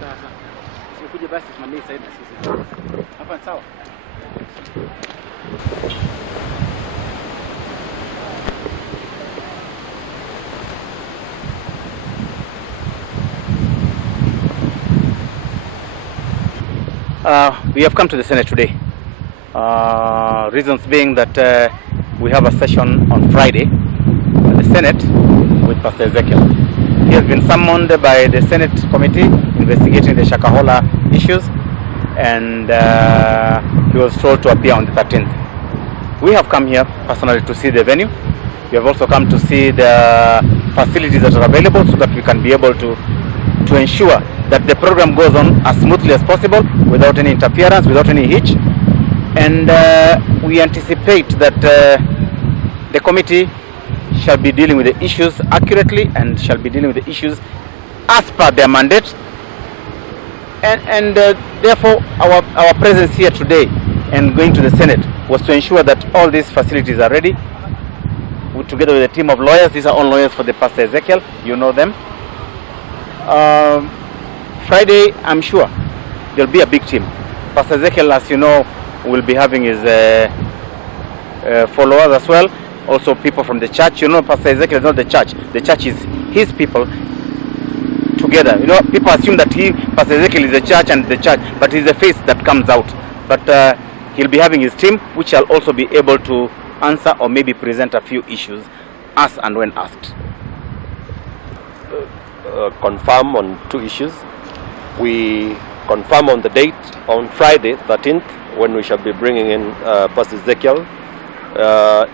Sasa sikuje basi simamie sasa sisi. Hapa sawa. We have come to the Senate today. Reasons being that we have a session on Friday at the Senate with Pastor Ezekiel. He has been summoned by the Senate committee investigating the Shakahola issues, and he was told to appear on the 13th. We have come here personally to see the venue. We have also come to see the facilities that are available so that we can be able to ensure that the program goes on as smoothly as possible without any interference, without any hitch. And we anticipate that the committee shall be dealing with the issues accurately and shall be dealing with the issues as per their mandate. And therefore our presence here today and going to the Senate was to ensure that all these facilities are ready. Together with a team of lawyers, these are all lawyers for the Pastor Ezekiel, you know them. Friday, I'm sure there'll be a big team. Pastor Ezekiel, as you know, will be having his followers as well. Also people from the church. You know, Pastor Ezekiel is not the church. The church is his people together. You know, people assume that Pastor Ezekiel is the church and the church, but he's the face that comes out. But he'll be having his team, which shall also be able to answer or maybe present a few issues as and when asked. Confirm on two issues. We confirm on the date on Friday 13th when we shall be bringing in Pastor Ezekiel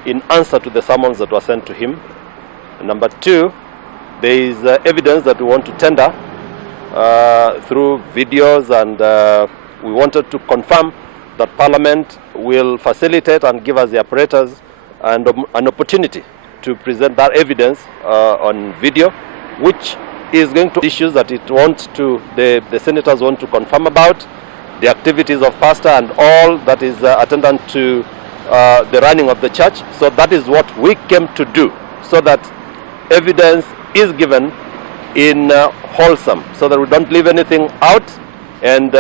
in answer to the summons that were sent to him. Number two, there is evidence that we want to tender through videos, and we wanted to confirm that Parliament will facilitate and give us the apparatus and an opportunity to present that evidence on video, which is going to issues that it wants to, the senators want to confirm about, the activities of pastor and all that is attendant to the running of the church. So that is what we came to do, so that evidence is given in wholesome, so that we don't leave anything out, and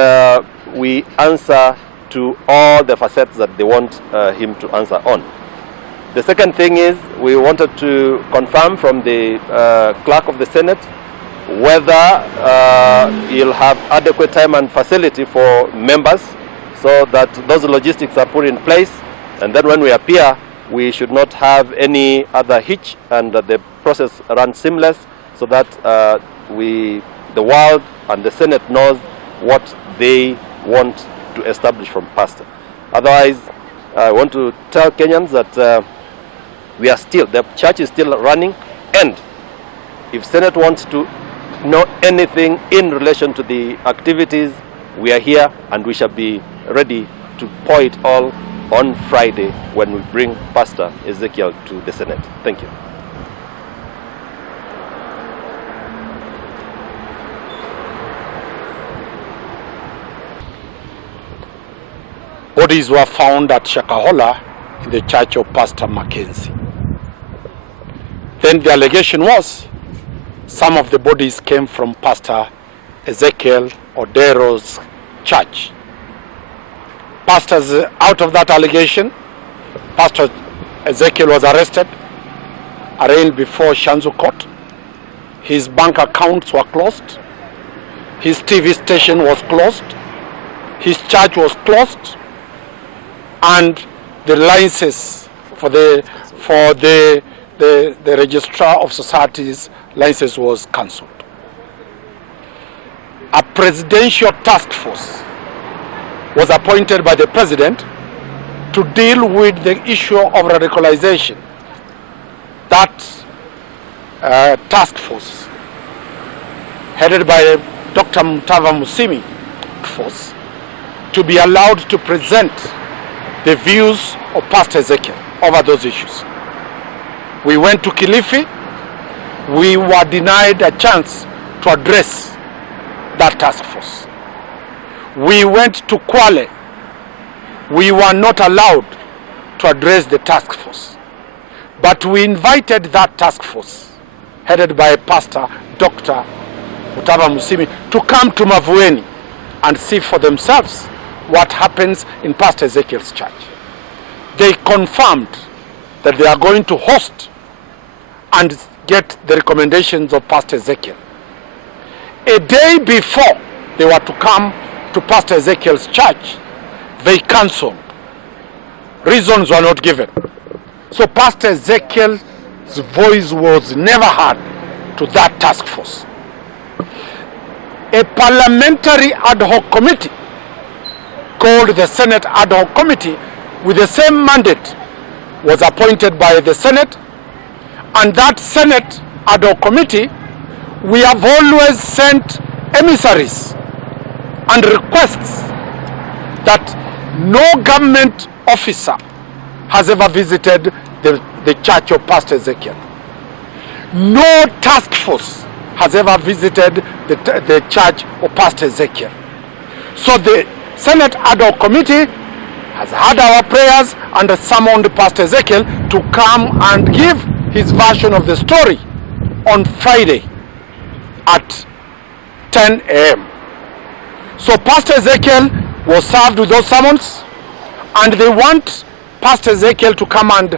we answer to all the facets that they want him to answer on. The second thing is we wanted to confirm from the clerk of the Senate whether he'll have adequate time and facility for members, so that those logistics are put in place, and then when we appear we should not have any other hitch, and the process runs seamless, so that the world and the Senate knows what they want to establish from pastor. Otherwise, I want to tell Kenyans that we are still, the church is still running, and if Senate wants to know anything in relation to the activities, we are here and we shall be ready to pour it all on Friday when we bring Pastor Ezekiel to the Senate. Thank you. Bodies were found at Shakahola in the church of Pastor Mackenzie. Then the allegation was some of the bodies came from Pastor Ezekiel Odero's church. Pastors, out of that allegation, Pastor Ezekiel was arrested, arraigned before Shanzu Court. His bank accounts were closed. His TV station was closed. His church was closed. And the licenses for the registrar of societies license was cancelled. A presidential task force was appointed by the president to deal with the issue of radicalization. That task force, headed by Dr. Mutava Musimi, force, to be allowed to present the views of Pastor Ezekiel over those issues. We went to Kilifi. We were denied a chance to address that task force. We went to Kwale. We were not allowed to address the task force. But we invited that task force, headed by Pastor Dr. Mutava Musimi, to come to Mavueni and see for themselves what happens in Pastor Ezekiel's church. They confirmed that they are going to host and get the recommendations of Pastor Ezekiel. A day before they were to come to Pastor Ezekiel's church, they cancelled. Reasons were not given. So Pastor Ezekiel's voice was never heard to that task force. A parliamentary ad hoc committee called the Senate Ad Hoc Committee with the same mandate was appointed by the Senate, and that Senate Ad Hoc Committee, we have always sent emissaries and requests that no government officer has ever visited the church of Pastor Ezekiel. No task force has ever visited the church of Pastor Ezekiel. So the Senate Ad Hoc Committee has had our prayers and summoned Pastor Ezekiel to come and give his version of the story on Friday at 10 a.m. So Pastor Ezekiel was served with those summons, and they want Pastor Ezekiel to come and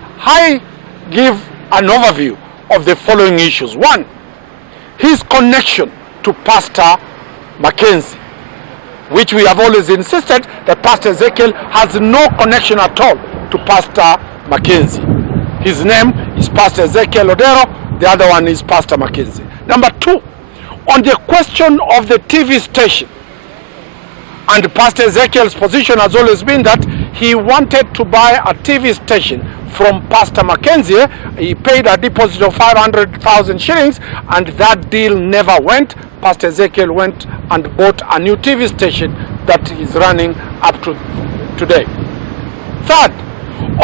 give an overview of the following issues. One, his connection to Pastor Mackenzie, which we have always insisted that Pastor Ezekiel has no connection at all to Pastor Mackenzie. His name is Pastor Ezekiel Odero, the other one is Pastor Mackenzie. Number two, on the question of the TV station, and Pastor Ezekiel's position has always been that he wanted to buy a TV station from Pastor Mackenzie. He paid a deposit of 500,000 shillings, and that deal never went. Pastor Ezekiel went and bought a new TV station that is running up to today. Third,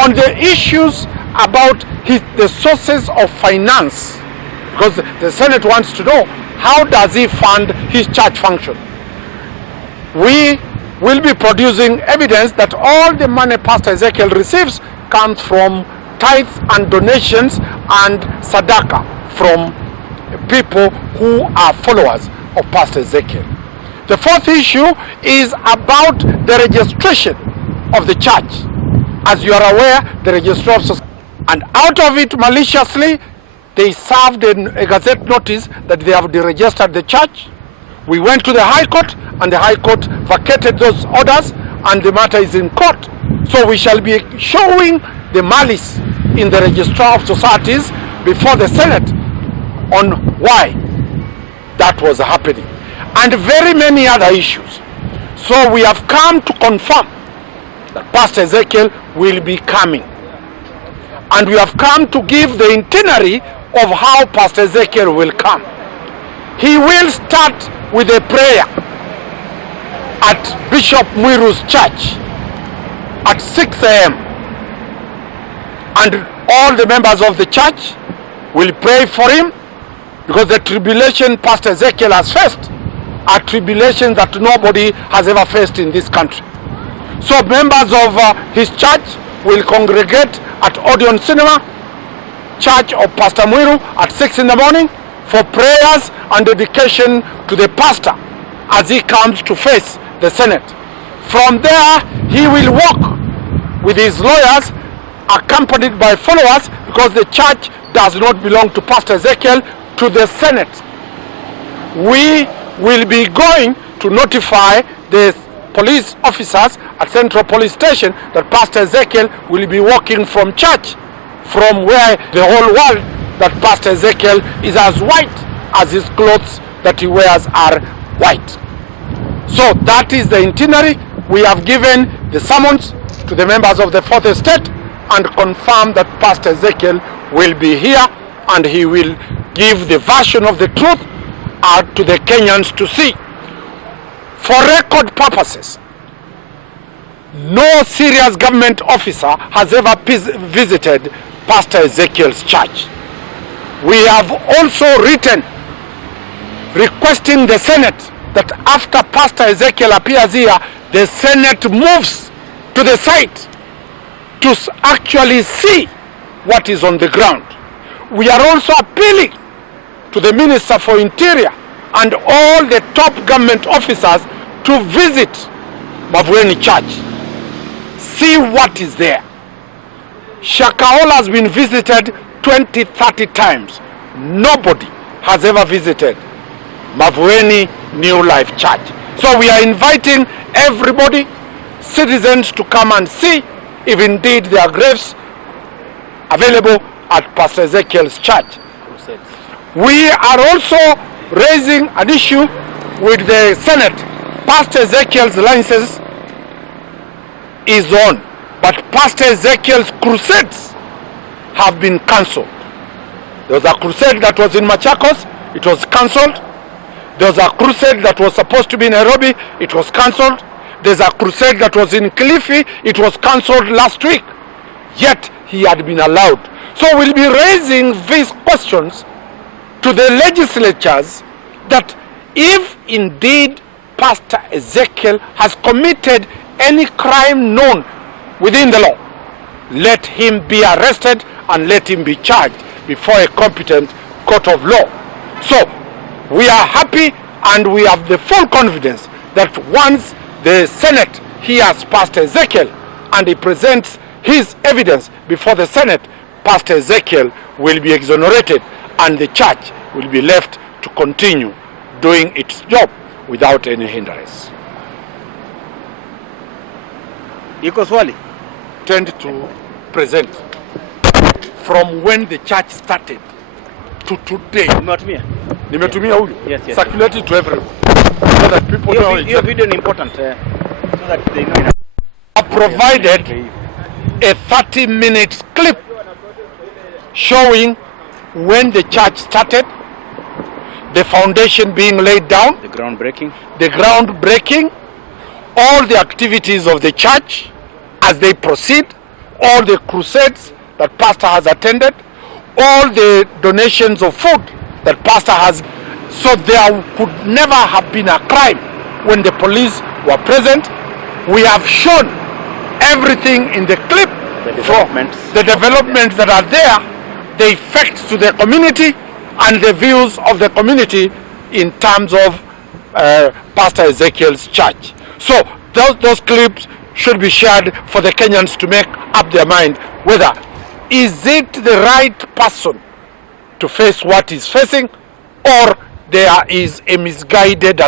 on the issues about the sources of finance, because the Senate wants to know, how does he fund his church function? We will be producing evidence that all the money Pastor Ezekiel receives comes from tithes and donations and sadaka from people who are followers of Pastor Ezekiel. The fourth issue is about the registration of the church. As you are aware, the registrar of society, and out of it maliciously, they served a gazette notice that they have deregistered the church. We went to the High Court, and the High Court vacated those orders, and the matter is in court. So we shall be showing the malice in the Registrar of Societies before the Senate on why that was happening, and very many other issues. So we have come to confirm that Pastor Ezekiel will be coming, and we have come to give the itinerary of how Pastor Ezekiel will come. He will start with a prayer at Bishop Mwiru's church at 6 a.m. and all the members of the church will pray for him, because the tribulation Pastor Ezekiel has faced are tribulations that nobody has ever faced in this country. So members of his church will congregate at Odeon Cinema, church of Pastor Mwiru, at 6 in the morning for prayers and dedication to the pastor as he comes to face the Senate. From there, he will walk with his lawyers accompanied by followers, because the church does not belong to Pastor Ezekiel, to the Senate. We will be going to notify the police officers at Central Police Station that Pastor Ezekiel will be walking from church, from where the whole world that Pastor Ezekiel is as white as his clothes that he wears are white. So that is the itinerary. We have given the summons to the members of the Fourth Estate and confirm that Pastor Ezekiel will be here, and he will give the version of the truth to the Kenyans to see. For record purposes, no serious government officer has ever visited Pastor Ezekiel's church. We have also written requesting the Senate that after Pastor Ezekiel appears here, the Senate moves to the site to actually see what is on the ground. We are also appealing to the Minister for Interior and all the top government officers to visit Mavueni Church. See what is there. Shakahola has been visited 20-30 times. Nobody has ever visited Mavueni New Life Church. So we are inviting everybody, citizens, to come and see if indeed there are graves available at Pastor Ezekiel's church. We are also raising an issue with the Senate. Pastor Ezekiel's license is on, but Pastor Ezekiel's crusades have been cancelled. There was a crusade that was in Machakos, it was cancelled. There was a crusade that was supposed to be in Nairobi, it was cancelled. There's a crusade that was in Kilifi, it was cancelled last week. Yet he had been allowed. So we'll be raising these questions to the legislatures, that if indeed Pastor Ezekiel has committed any crime known within the law, let him be arrested and let him be charged before a competent court of law. So we are happy and we have the full confidence that once the Senate hears Pastor Ezekiel and he presents his evidence before the Senate, Pastor Ezekiel will be exonerated and the church will be left to continue doing its job without any hindrance. Iko swali? Tend to present from when the church started to today. Umewatumia? Nimetumia huyu. Yes, yes. Circulate it to everyone so that people know Hiyo video ni important so that they know. I provided a 30-minute clip showing when the church started, the foundation being laid down, The groundbreaking. all the activities of the church as they proceed, all the crusades that pastor has attended, all the donations of food that pastor has. So there could never have been a crime when the police were present. We have shown everything in the clip, the developments that are there, the effects to the community and the views of the community in terms of Pastor Ezekiel's church. So those clips should be shared for the Kenyans to make up their mind whether is it the right person to face what he's facing, or there is a misguided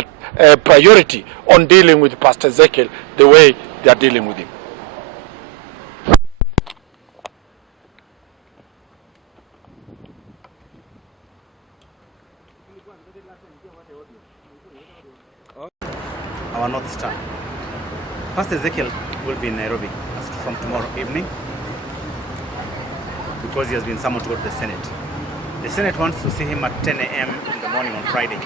priority on dealing with Pastor Ezekiel the way they are dealing with him. Our North Star. Pastor Ezekiel will be in Nairobi as from tomorrow evening because he has been summoned to go to the Senate. The Senate wants to see him at 10 a.m. in the morning on Friday.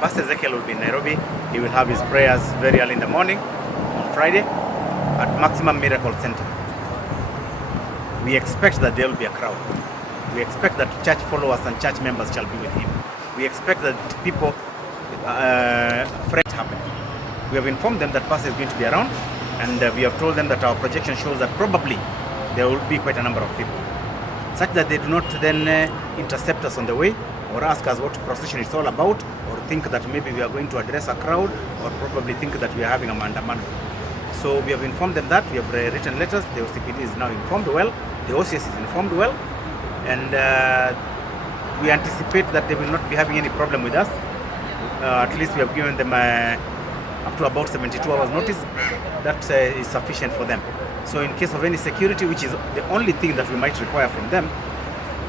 Pastor Ezekiel will be in Nairobi. He will have his prayers very early in the morning on Friday at Maximum Miracle Center. We expect that there will be a crowd. We expect that church followers and church members shall be with him. We expect that people friends happen. We have informed them that Pastor is going to be around, and we have told them that our projection shows that probably there will be quite a number of people, such that they do not then intercept us on the way or ask us what procession is all about, or think that maybe we are going to address a crowd, or probably think that we are having a mandamano. So we have informed them that. We have written letters. The OCPD is now informed well. The OCS is informed well, and we anticipate that they will not be having any problem with us. At least we have given them up to about 72 hours notice. That is sufficient for them. So in case of any security, which is the only thing that we might require from them,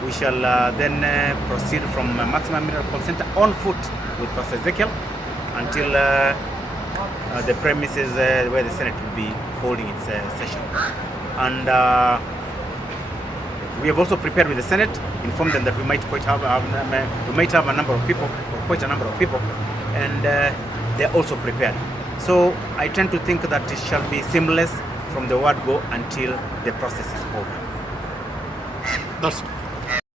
we shall then proceed from Maximum Miracle Center on foot with Pastor Ezekiel until the premises where the Senate will be holding its session. And we have also prepared with the Senate, informed them that we might have a number of people, or quite a number of people, and they're also prepared. So I tend to think that it shall be seamless from the word go until the process is over. That's